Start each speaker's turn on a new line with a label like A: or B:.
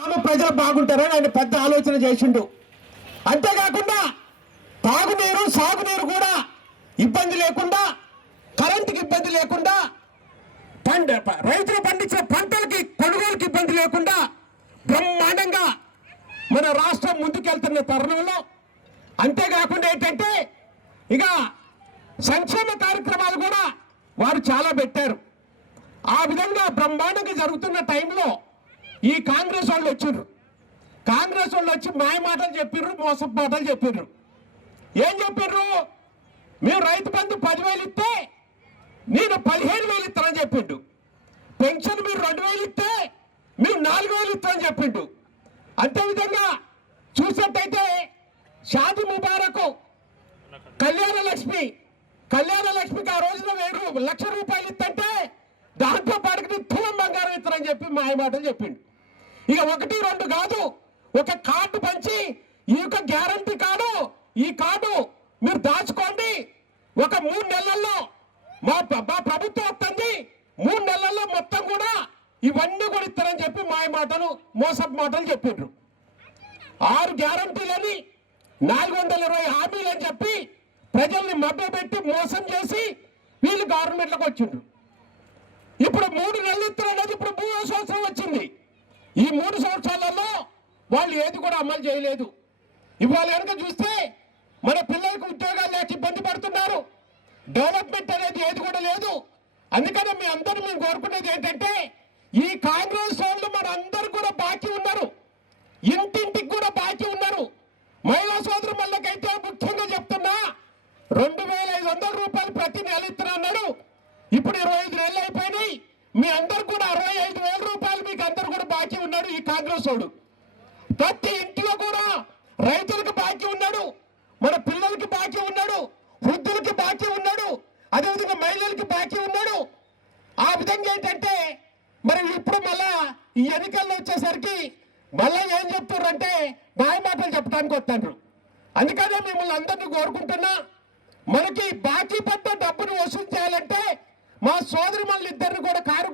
A: గ్రామ ప్రజలు బాగుంటారని ఆయన పెద్ద ఆలోచన చేసిండు. అంతేకాకుండా తాగునీరు సాగునీరు కూడా ఇబ్బంది లేకుండా కరెంటుకి ఇబ్బంది లేకుండా పంట రైతులు పండించిన పంటలకి కొనుగోలుకి ఇబ్బంది లేకుండా బ్రహ్మాండంగా మన రాష్ట్రం ముందుకెళ్తున్న తరుణంలో అంతేకాకుండా ఏంటంటే ఇక సంక్షేమ కార్యక్రమాలు కూడా వారు చాలా పెట్టారు. ఆ విధంగా బ్రహ్మాండంగా జరుగుతున్న టైంలో ఈ కాంగ్రెస్ వాళ్ళు వచ్చిర్రు. కాంగ్రెస్ వాళ్ళు వచ్చి మాయ మాటలు చెప్పిర్రు మోసం మాటలు చెప్పిర్రు. ఏం చెప్పిర్రు? మేము రైతు బంధు పదివేలు ఇస్తే నేను పదిహేను వేలు ఇస్తానని చెప్పిండు. పెన్షన్ మీరు రెండు వేలు ఇస్తే మీరు నాలుగు వేలు ఇస్తానని చెప్పిండు. అంతే విధంగా చూసినట్టయితే షాది ముబారకు కళ్యాణ లక్ష్మి కళ్యాణ లక్ష్మికి ఆ రోజున వేరు లక్ష రూపాయలు ఇస్తుంటే దాంతో పాటికి తులం బంగారం ఇస్తారని చెప్పి మాయ మాటలు చెప్పిండు. ఇక ఒకటి రెండు కాదు. ఒక కార్డు పంచి ఈ యొక్క గ్యారంటీ కార్డు ఈ కార్డు మీరు దాచుకోండి. ఒక మూడు నెలల్లో మా మా ప్రభుత్వం వస్తుంది. మూడు నెలల్లో మొత్తం కూడా ఇవన్నీ కూడా ఇస్తారని చెప్పి మాయ మాటలు మోసపు మాటలు చెప్పిండ్రు. ఆరు గ్యారంటీలని నాలుగు వందల ఇరవై హామీలు అని చెప్పి ప్రజల్ని మభ్యపెట్టి మోసం చేసి వీళ్ళు గవర్నమెంట్లకు వచ్చిండ్రు. ఇప్పుడు మూడు నెలలు ఇస్తారు ఇప్పుడు మూడో సంవత్సరం వచ్చింది ఈ మూడు సంవత్సరాలలో వాళ్ళు ఏది కూడా అమలు చేయలేదు. ఇవాళ కనుక చూస్తే మన పిల్లలకు ఉద్యోగాలు లేక ఇబ్బంది పడుతున్నారు. డెవలప్మెంట్ అనేది ఏది కూడా లేదు. అందుకనే మీ అందరూ మేము కోరుకునేది ఏంటంటే ఈ కాంగ్రెస్ వాళ్ళు మన అందరు కూడా బాకీ ఉన్నారు. ఇంటింటికి కూడా బాకీ ఉన్నారు. మహిళా సోదరు మళ్ళకైతే ముఖ్యంగా చెప్తున్నా రెండు వేల ఐదు వందల రూపాయలు ప్రతి నెల ఇస్తున్నా ఇప్పుడు ఇరవై ఐదు నెలలు అయిపోయినాయి. మీ అందరు కూడా అరవై ఐదు వేల రూపాయలు మీకు అందరు కూడా బాకీ ఉన్నాడు ఈ కాంగ్రెస్ వాడు. ప్రతి ఇంటిలో కూడా రైతులకు బాకీ ఉన్నాడు మన పిల్లలకి బాకీ ఉన్నాడు వృద్ధులకి బాకీ ఉన్నాడు అదేవిధంగా మహిళలకి బాకీ ఉన్నాడు. ఆ విధంగా ఏంటంటే మరి ఇప్పుడు మళ్ళా ఈ ఎన్నికల్లో వచ్చేసరికి మళ్ళా ఏం చెప్తారంటే మాయ మాటలు చెప్పడానికి వస్తాండ్రు. అందుకనే మిమ్మల్ని అందరినీ కోరుకుంటున్నా మనకి బాకీ పడ్డ డబ్బును వసూలు చేయాలంటే మా సోదరి మళ్ళీ ఇద్దరిని కూడా కారు